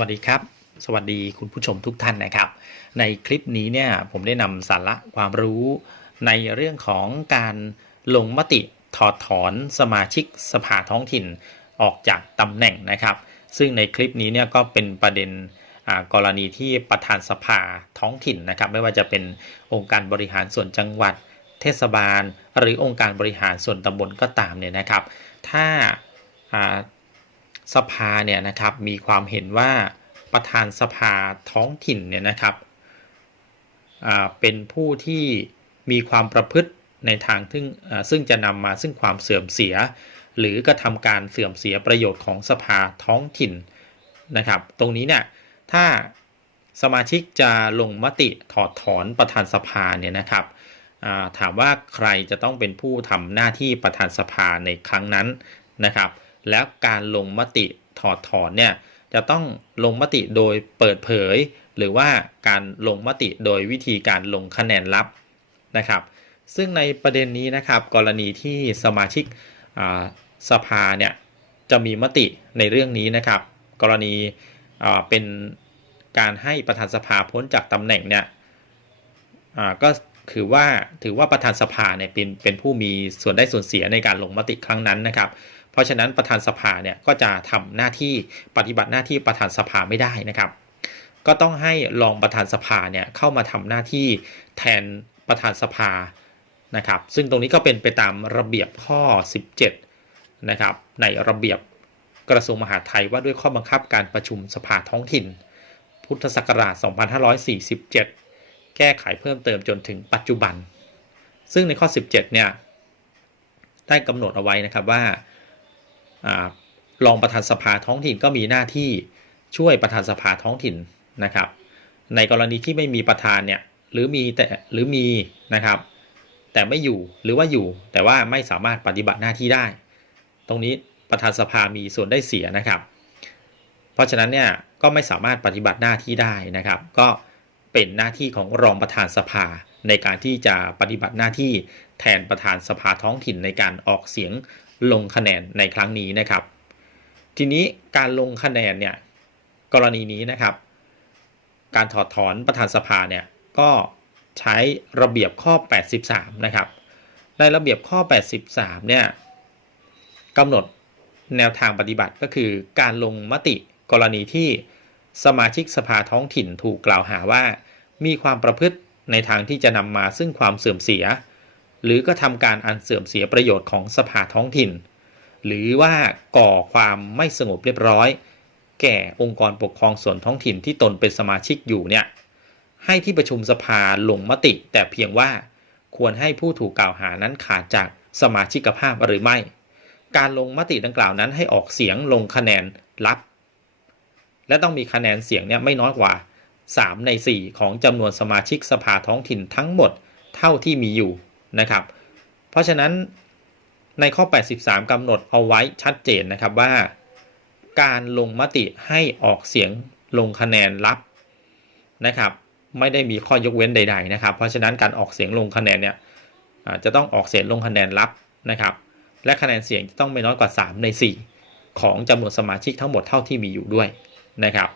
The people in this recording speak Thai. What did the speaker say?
วัสดีครับ สวัสดีคุณผู้ชมทุกท่านนะครับ ในคลิปนี้เนี่ยผมได้นำสาระความรู้ในเรื่องของการลงมติถอดถอนสมาชิกสภาท้องถิ่นออกจากตำแหน่งนะครับ ซึ่งในคลิปนี้เนี่ยก็เป็นประเด็นกรณีที่ประธานสภาท้องถิ่นนะครับ ไม่ว่าจะเป็นองค์การบริหารส่วนจังหวัด เทศบาล หรือองค์การบริหารส่วนตำบลก็ตามเนี่ยนะครับ ถ้า สภาเนี่ยนะครับมีความเห็นว่าประธานสภาท้องถิ่นเนี่ยนะครับเป็นผู้ที่มีความประพฤติในทางซึ่งซึ่งจะนำมาซึ่งความเสื่อมเสีย หรือกระทำการเสื่อมเสียประโยชน์ของสภาท้องถิ่นนะครับ ตรงนี้เนี่ยถ้าสมาชิกจะลงมติถอดถอนประธานสภาเนี่ยนะครับถามว่าใครจะต้องเป็นผู้ทำหน้าที่ประธานสภาในครั้งนั้นนะครับ แล้วการลงมติถอดถอนเนี่ยจะต้องลงมติโดยเปิดเผย หรือว่าการลงมติโดยวิธีการลงคะแนนลับนะครับ ซึ่งในประเด็นนี้นะครับ กรณีที่สมาชิกสภาเนี่ยจะมีมติในเรื่องนี้นะครับ กรณีเป็นการให้ประธานสภาพ้นจากตำแหน่งเนี่ยก็คือว่าถือว่าประธานสภาเนี่ยเป็นเป็นผู้มีส่วนได้ส่วนเสียในการลงมติครั้งนั้นนะครับ เพราะฉะนั้นประธานสภาเนี่ยก็จะทำหน้าที่ปฏิบัติหน้าที่ประธานสภาไม่ได้นะครับ ก็ต้องให้รองประธานสภาเนี่ยเข้ามาทำหน้าที่แทนประธานสภานะครับ ซึ่งตรงนี้ก็เป็นไปตามระเบียบข้อ 17นะครับในระเบียบกระทรวงมหาดไทยว่าด้วยข้อบังคับการประชุมสภาท้องถิ่น พุทธศักราช 2547 แก้ไขเพิ่มเติมจนถึงปัจจุบัน ซึ่งในข้อ 17 เนี่ย ได้กำหนดเอาไว้นะครับว่า รองประธานสภาท้องถิ่นก็มีหน้าที่ช่วยประธานสภาท้องถิ่นนะครับ ในกรณีที่ไม่มีประธานเนี่ยหรือมีแต่หรือมีนะครับ แต่ไม่อยู่หรือว่าอยู่ แต่ว่าไม่สามารถปฏิบัติหน้าที่ได้ ตรงนี้ประธานสภามีส่วนได้เสียนะครับ เพราะฉะนั้นเนี่ยก็ไม่สามารถปฏิบัติหน้าที่ได้นะครับ ก็เป็นหน้าที่ของรองประธานสภาในการที่จะปฏิบัติหน้าที่แทนประธานสภาท้องถิ่นในการออกเสียง ลงคะแนนในครั้งนี้นะครับ ทีนี้การลงคะแนนเนี่ยกรณีนี้นะครับ การถอดถอนประธานสภาเนี่ยก็ใช้ระเบียบข้อ 83 นะครับ ในระเบียบข้อ 83 เนี่ยกำหนดแนวทางปฏิบัติก็คือการลงมติกรณีที่สมาชิกสภาท้องถิ่นถูกกล่าวหาว่า มีความประพฤติในทางที่จะนำมาซึ่งความเสื่อมเสีย หรือก็ทำการอันเสื่อมเสียประโยชน์ของสภาท้องถิ่น หรือว่าก่อความไม่สงบเรียบร้อย แก่องค์กรปกครองส่วนท้องถิ่นที่ตนเป็นสมาชิกอยู่เนี่ยให้ที่ประชุมสภาลงมติ แต่เพียงว่าควรให้ผู้ถูกกล่าวหานั้นขาดจากสมาชิกภาพหรือไม่ การลงมติดังกล่าวนั้นให้ออกเสียงลงคะแนนลับ และต้องมีคะแนนเสียงเนี่ยไม่น้อยกว่า 3 ใน 4 ของจำนวนสมาชิกสภาท้องถิ่นทั้งหมดเท่าที่มีอยู่ นะครับ เพราะฉะนั้นในข้อ 83กำหนดเอาไว้ชัดเจนนะครับว่า การลงมติให้ออกเสียงลงคะแนนลับนะครับ ไม่ได้มีข้อยกเว้นใด ๆ นะครับ เพราะฉะนั้นการออกเสียงลงคะแนนเนี่ยจะต้องออกเสียงลงคะแนนลับนะครับ และคะแนนเสียงจะต้องไม่น้อยกว่า 3 ใน 4 ของจำนวนสมาชิกทั้งหมดเท่าที่มีอยู่ด้วยนะครับ